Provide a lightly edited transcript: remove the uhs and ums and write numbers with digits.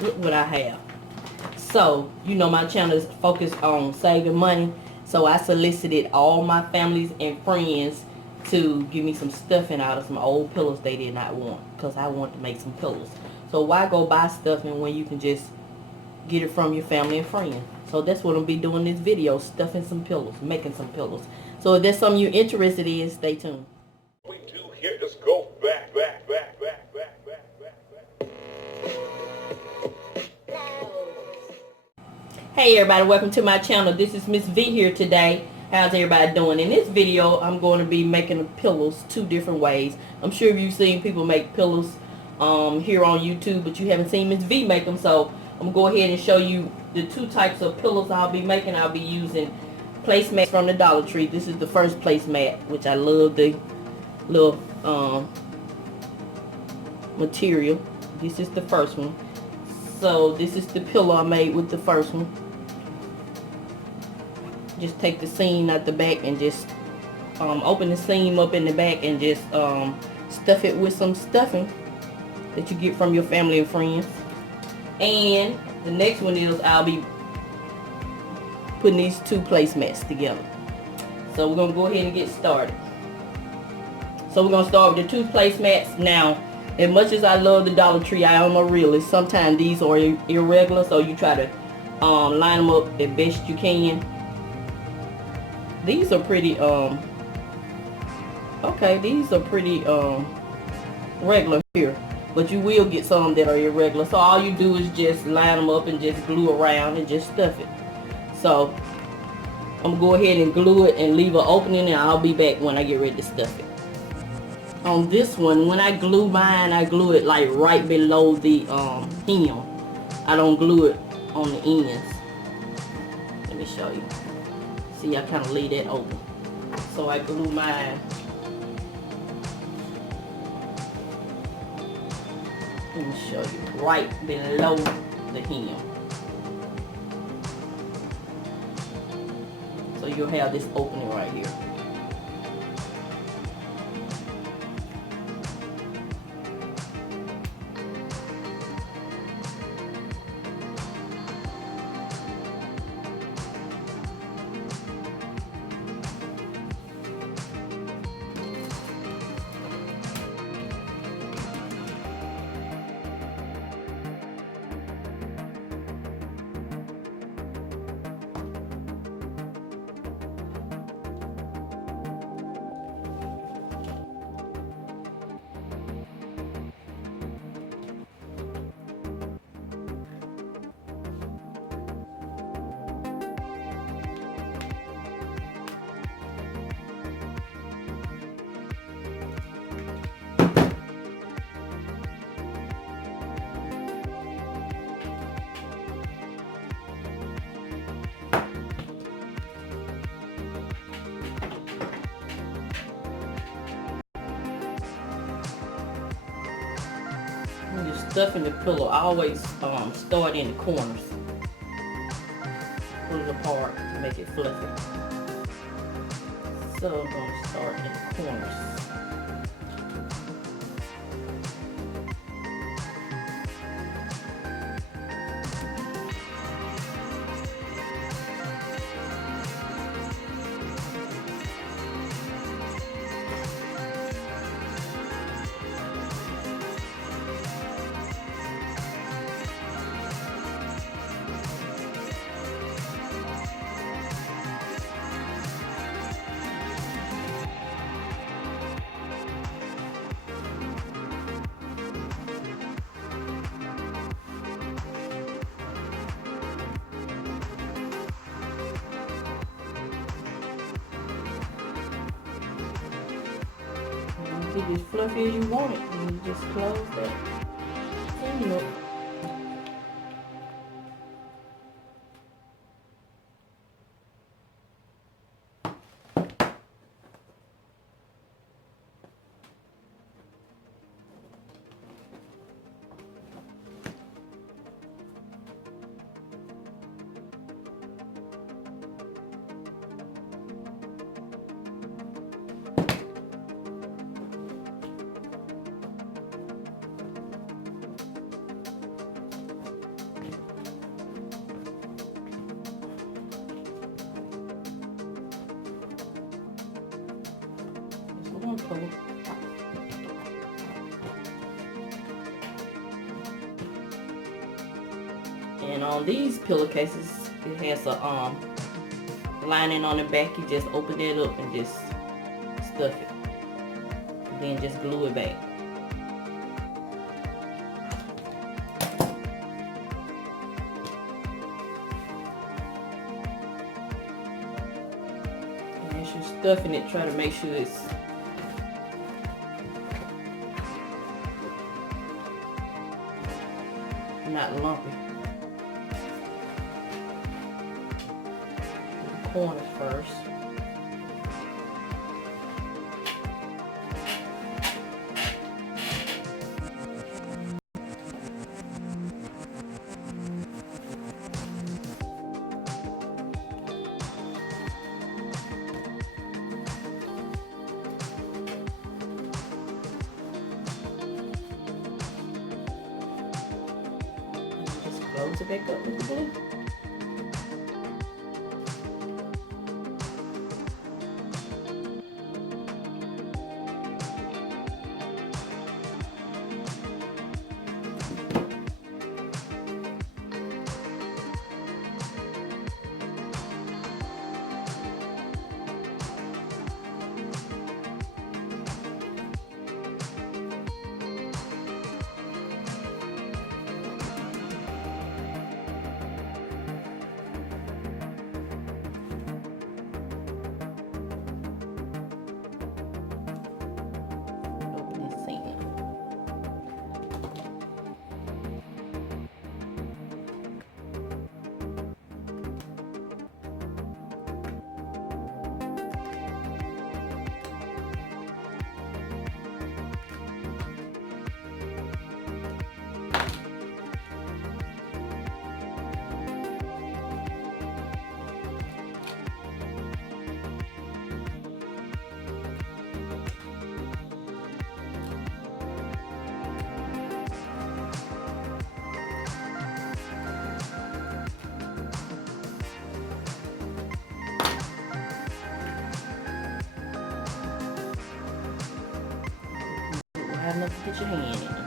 look what I have. So, you know my channel is focused on saving money. So I solicited all my families and friends to give me some stuffing out of some old pillows they did not want. Because I wanted to make some pillows. So why go buy stuffing when you can just get it from your family and friends? So that's what I'll be doing this video. Stuffing some pillows. Making some pillows. So if there's something you're interested in, stay tuned. We do here is go back. Hey everybody, welcome to my channel. This is Miss V here today. How's everybody doing? In this video, I'm going to be making pillows two different ways. I'm sure you've seen people make pillows here on YouTube, but you haven't seen Miss V make them. So I'm going to go ahead and show you the two types of pillows I'll be making. I'll be using placemats from the Dollar Tree. This is the first placemat, which I love the little material. This is the first one. So this is the pillow I made with the first one. Just take the seam out the back and just open the seam up in the back and just stuff it with some stuffing that you get from your family and friends. And the next one is I'll be putting these two placemats together. So we're going to go ahead and get started. So we're going to start with the two placemats. Now, as much as I love the Dollar Tree, I am a realist. Sometimes these are irregular, so you try to line them up as best you can. These are pretty, okay, these are pretty regular here. But you will get some that are irregular. So all you do is just line them up and just glue around and just stuff it. So I'm going to go ahead and glue it and leave an opening, and I'll be back when I get ready to stuff it. On this one, when I glue mine, I glue it like right below the hem. I don't glue it on the ends. Let me show you. See, I kind of leave that open. So I glue mine. Let me show you. Right below the hem. So you'll have this opening right here. When you're stuffing the pillow, I always start in the corners. Pull it apart to make it fluffy. So I'm going to start in the corners. Get as fluffy as you want it, and you just close that seam up. hole. And on these pillowcases, it has a lining on the back. You just open it up and just stuff it. And then just glue it back. And as you're stuffing it, try to make sure it's not lumpy. The corners first. Close it back up with the glue. Hard enough to get your hand in.